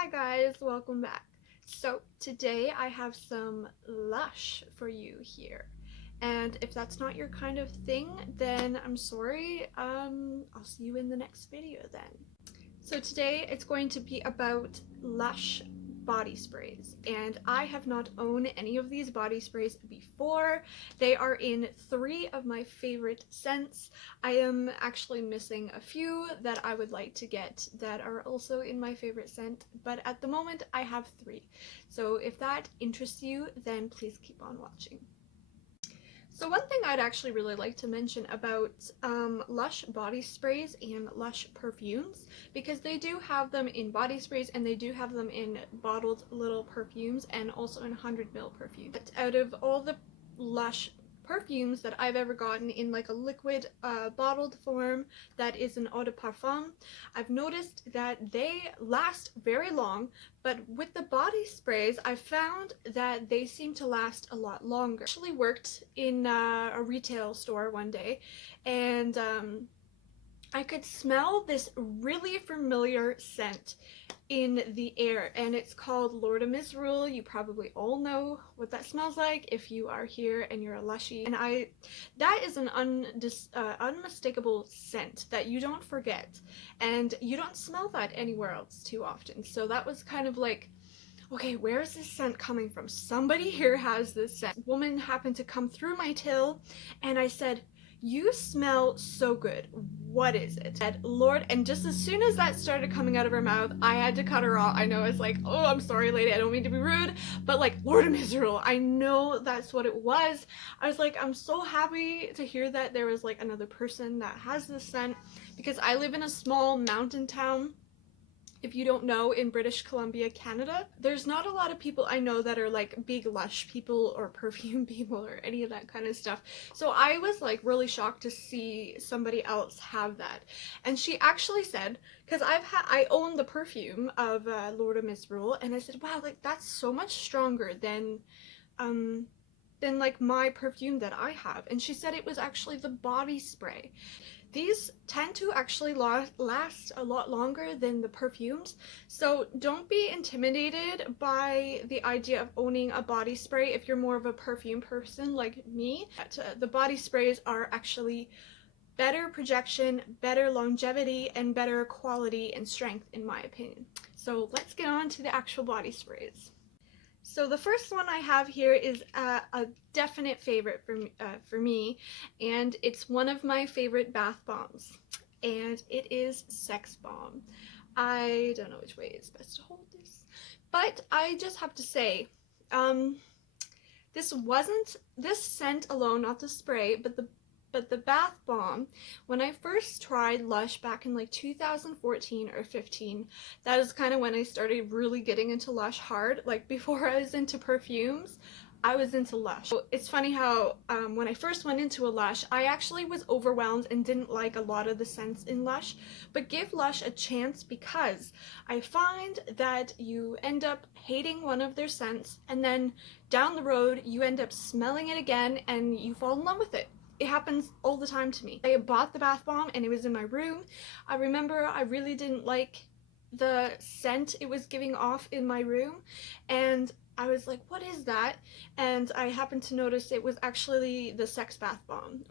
Hi guys, welcome back. So today I have some Lush for you here. And if that's not your kind of thing, then I'm sorry. I'll see you in the next video then. So today it's going to be about Lush body sprays, and I have not owned any of these body sprays before. They are in 3 of my favorite scents. I am actually missing a few that I would like to get that are also in my favorite scent, but at the moment I have 3. So if that interests you, then please keep on watching. So one thing I'd actually really like to mention about Lush body sprays and Lush perfumes, because they do have them in body sprays and they do have them in bottled little perfumes and also in 100ml perfume. But out of all the Lush perfumes that I've ever gotten in like a liquid bottled form that is an eau de parfum, I've noticed that they last very long, but with the body sprays I found that they seem to last a lot longer. I actually worked in a retail store one day, and I could smell this really familiar scent in the air, and it's called Lord of Misrule. You probably all know what that smells like if you are here and you're a Lushie. And that is an unmistakable scent that you don't forget, and you don't smell that anywhere else too often. So that was kind of like, okay, where is this scent coming from? Somebody here has this scent. A woman happened to come through my till, and I said, "You smell so good. What is it?" And Lord, and just as soon as that started coming out of her mouth, I had to cut her off. I know, it's like, oh, I'm sorry, lady, I don't mean to be rude, but like, Lord of Misrule, I know that's what it was. I was like, I'm so happy to hear that there was like another person that has this scent, because I live in a small mountain town. If you don't know, in British Columbia, Canada, there's not a lot of people I know that are like big Lush people or perfume people or any of that kind of stuff. So I was like really shocked to see somebody else have that. And she actually said, because I own the perfume of Lord of Misrule, and I said, wow, like that's so much stronger than like my perfume that I have. And she said it was actually the body spray. These tend to actually last a lot longer than the perfumes, so don't be intimidated by the idea of owning a body spray if you're more of a perfume person like me. The body sprays are actually better projection, better longevity, and better quality and strength in my opinion. So let's get on to the actual body sprays. So the first one I have here is a definite favorite for me, and it's one of my favorite bath bombs, and it is Sex Bomb. I don't know which way is best to hold this, but I just have to say, this scent alone, not the spray, but the bath bomb, when I first tried Lush back in like 2014 or 15, that is kind of when I started really getting into Lush hard. Like before I was into perfumes, I was into Lush. So it's funny how when I first went into a Lush, I actually was overwhelmed and didn't like a lot of the scents in Lush, but give Lush a chance, because I find that you end up hating one of their scents and then down the road you end up smelling it again and you fall in love with it. It happens all the time to me. I bought the bath bomb and it was in my room. I remember I really didn't like the scent it was giving off in my room, and I was like, what is that? And I happened to notice it was actually the Sex Bomb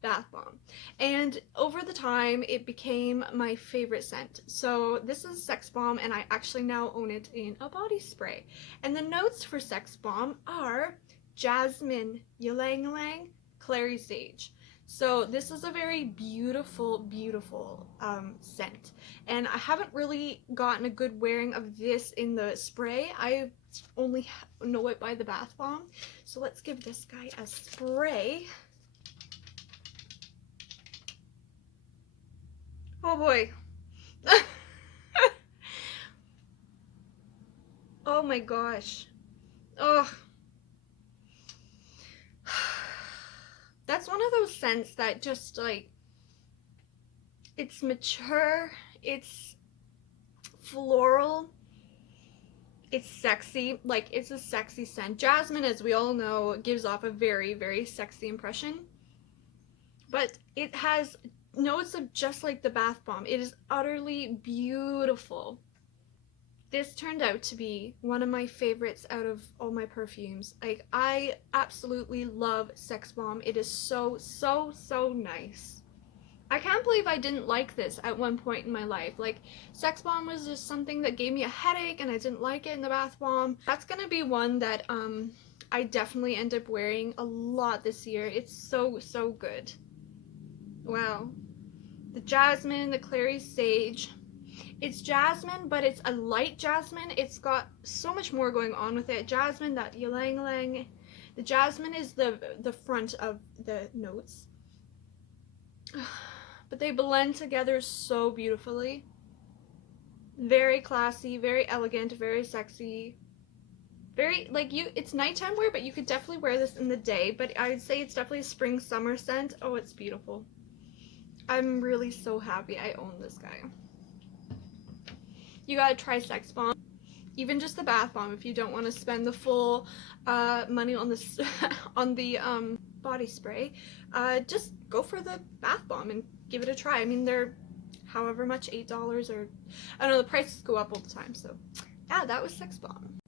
bath bomb. And over the time it became my favorite scent. So this is Sex Bomb, and I actually now own it in a body spray. And the notes for Sex Bomb are jasmine, ylang ylang, clary sage. So this is a very beautiful, beautiful scent, and I haven't really gotten a good wearing of this in the spray. I only know it by the bath bomb. So let's give this guy a spray. Oh boy. Oh my gosh. Oh. That's one of those scents that just like, it's mature, it's floral, it's sexy, like it's a sexy scent. Jasmine, as we all know, gives off a very, very sexy impression, but it has notes of just like the bath bomb. It is utterly beautiful. This turned out to be one of my favorites out of all my perfumes. Like, I absolutely love Sex Bomb. It is so, so, so nice. I can't believe I didn't like this at one point in my life. Like, Sex Bomb was just something that gave me a headache and I didn't like it in the bath bomb. That's gonna be one that I definitely end up wearing a lot this year. It's so, so good. Wow. The jasmine, the clary sage. It's jasmine, but it's a light jasmine. It's got so much more going on with it. Jasmine, that ylang-ylang. The jasmine is the front of the notes. But they blend together so beautifully. Very classy, very elegant, very sexy. Very, like, it's nighttime wear, but you could definitely wear this in the day. But I would say it's definitely a spring summer scent. Oh, it's beautiful. I'm really so happy I own this guy. You gotta try Sex Bomb. Even just the bath bomb if you don't want to spend the full money on this on the body spray. Just go for the bath bomb and give it a try. I mean, they're however much, $8 or I don't know, the prices go up all the time. So yeah, that was Sex Bomb.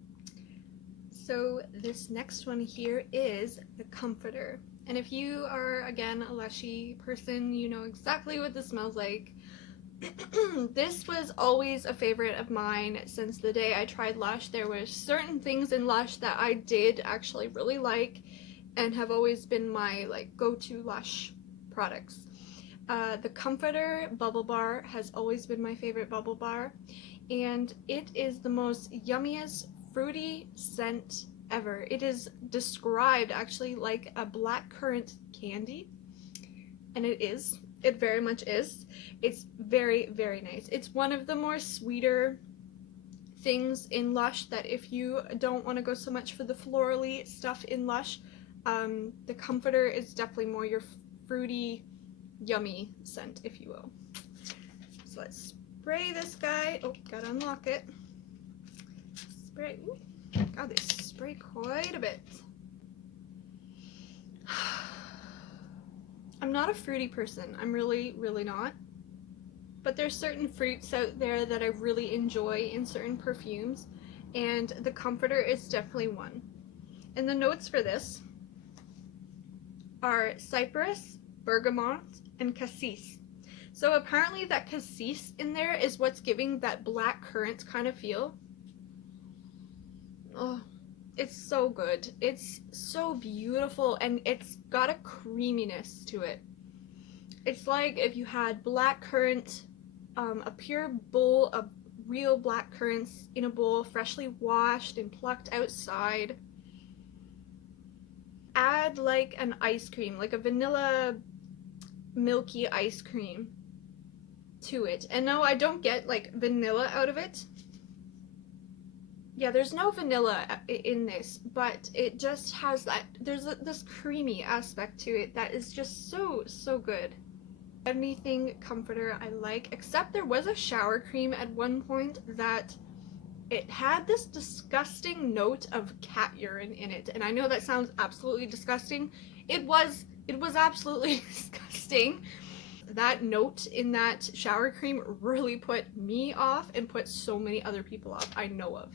So this next one here is the Comforter. And if you are, again, a Lushy person, you know exactly what this smells like. This was always a favorite of mine since the day I tried Lush. There were certain things in Lush that I did actually really like and have always been my like go-to Lush products. The Comforter Bubble Bar has always been my favorite bubble bar, and it is the most yummiest fruity scent ever. It is described actually like a blackcurrant candy, and it is. It very much is. It's very, very nice. It's one of the more sweeter things in Lush that if you don't want to go so much for the florally stuff in Lush, the Comforter is definitely more your fruity, yummy scent, if you will. So let's spray this guy. Oh, gotta unlock it. Spray. Ooh, God, they spray quite a bit. I'm not a fruity person. I'm really, really not. But there's certain fruits out there that I really enjoy in certain perfumes, and the Comforter is definitely one. And the notes for this are cypress, bergamot, and cassis. So apparently that cassis in there is what's giving that black currant kind of feel. Oh, it's so good. It's so beautiful, and it's got a creaminess to it. It's like if you had black currant, a pure bowl of real black currants in a bowl, freshly washed and plucked outside. Add like an ice cream, like a vanilla milky ice cream to it. And no, I don't get like vanilla out of it. Yeah, there's no vanilla in this, but it just has that, there's this creamy aspect to it that is just so, so good. Anything Comforter I like, except there was a shower cream at one point that it had this disgusting note of cat urine in it. And I know that sounds absolutely disgusting. It was absolutely disgusting. That note in that shower cream really put me off and put so many other people off I know of.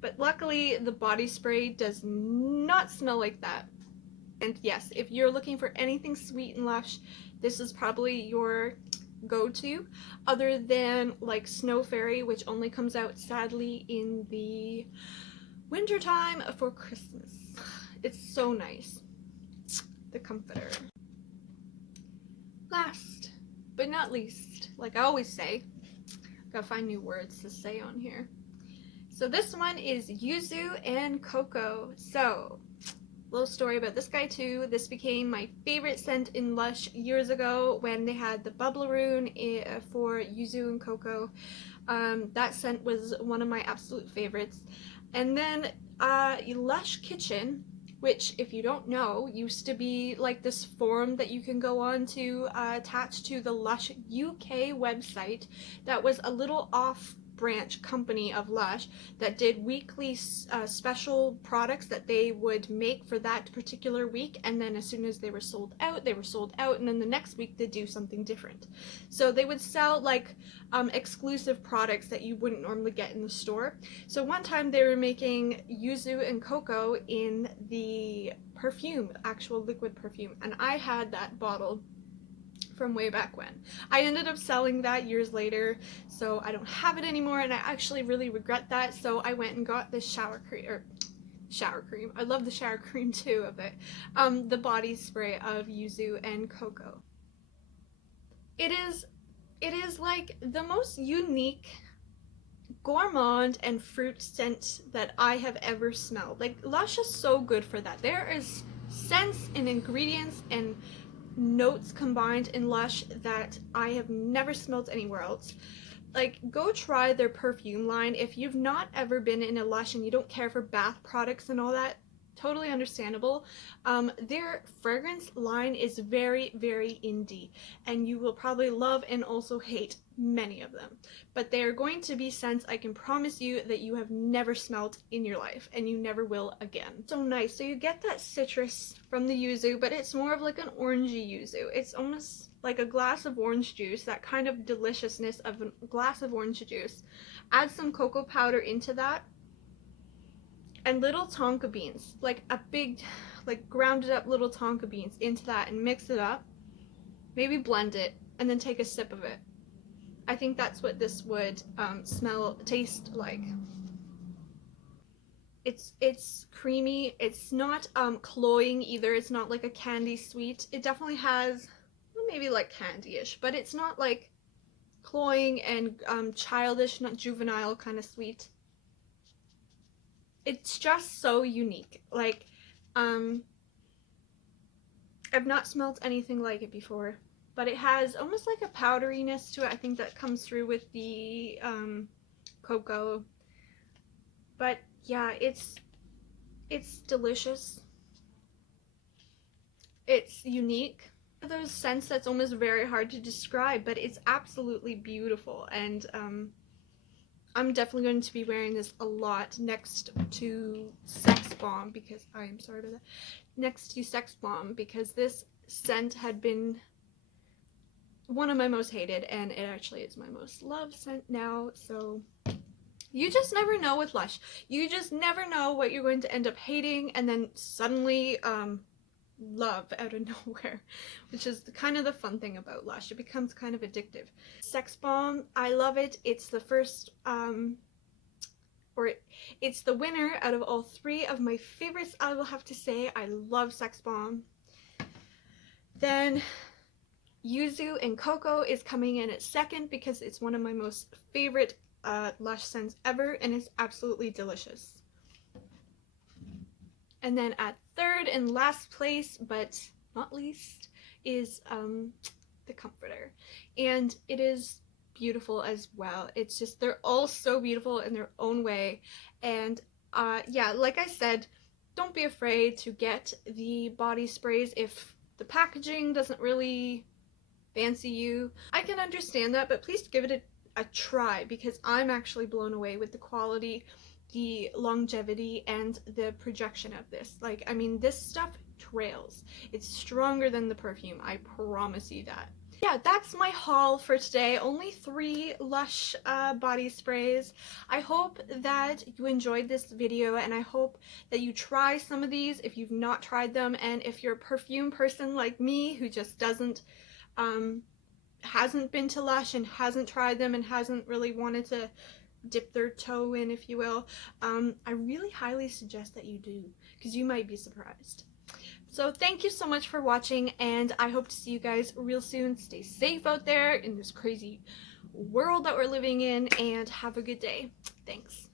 But luckily, the body spray does not smell like that. And yes, if you're looking for anything sweet and lush, this is probably your go-to, other than like Snow Fairy, which only comes out sadly in the winter time for Christmas. It's so nice. The Comforter. Last but not least, like I always say, gotta find new words to say on here. So this one is YUZU and Cocoa. So, little story about this guy too. This became my favorite scent in Lush years ago when they had the Bubbleroon for YUZU and Cocoa. That scent was one of my absolute favorites. And then Lush Kitchen, which if you don't know, used to be like this forum that you can go on to attach to the Lush UK website that was a little off branch company of Lush that did weekly special products that they would make for that particular week, and then as soon as they were sold out, they were sold out, and then the next week they'd do something different. So they would sell like exclusive products that you wouldn't normally get in the store. So one time they were making yuzu and cocoa in the perfume, actual liquid perfume, and I had that bottle from way back when. I ended up selling that years later, so I don't have it anymore, and I actually really regret that. So I went and got this shower cream. I love the shower cream too of it. The body spray of yuzu and cocoa. It is like the most unique gourmand and fruit scent that I have ever smelled. Like, Lush is so good for that. There is scents and ingredients and notes combined in Lush that I have never smelled anywhere else. Like, go try their perfume line. If you've not ever been in a Lush and you don't care for bath products and all that, totally understandable. Their fragrance line is very, very indie, and you will probably love and also hate many of them. But they are going to be scents I can promise you that you have never smelled in your life, and you never will again. So nice. So you get that citrus from the yuzu, but it's more of like an orangey yuzu. It's almost like a glass of orange juice, that kind of deliciousness of a glass of orange juice. Add some cocoa powder into that, and little tonka beans, like a big, like grounded up little tonka beans into that, and mix it up. Maybe blend it, and then take a sip of it. I think that's what this would taste like. It's creamy. It's not cloying either. It's not like a candy sweet. It definitely has, well, maybe like candy-ish, but it's not like cloying and childish, not juvenile kind of sweet. It's just so unique. Like, I've not smelled anything like it before, but it has almost like a powderiness to it. I think that comes through with the cocoa. But yeah, it's delicious. It's unique. Those scents that's almost very hard to describe, but it's absolutely beautiful, and I'm definitely going to be wearing this a lot next to Sex Bomb, because I'm sorry about that. Next to Sex Bomb, because this scent had been one of my most hated, and it actually is my most loved scent now. So you just never know with Lush. You just never know what you're going to end up hating and then suddenly love out of nowhere, which is kind of the fun thing about Lush. It becomes kind of addictive. Sex Bomb, I love it. It's the first it's the winner out of all three of my favorites, I will have to say. I love Sex Bomb. Then Yuzu and Cocoa is coming in at second, because it's one of my most favorite Lush scents ever, and it's absolutely delicious. And then at third and last place, but not least, is the Comforter. And it is beautiful as well. It's just, they're all so beautiful in their own way. And yeah, like I said, don't be afraid to get the body sprays if the packaging doesn't really fancy you. I can understand that, but please give it a try, because I'm actually blown away with the quality, the longevity, and the projection of this. Like, I mean, this stuff trails. It's stronger than the perfume, I promise you that. Yeah, that's my haul for today. Only 3 Lush body sprays. I hope that you enjoyed this video, and I hope that you try some of these if you've not tried them. And if you're a perfume person like me who just hasn't been to Lush and hasn't tried them and hasn't really wanted to dip their toe in, if you will, I really highly suggest that you do, because you might be surprised. So thank you so much for watching, and I hope to see you guys real soon. Stay safe out there in this crazy world that we're living in, and have a good day. Thanks.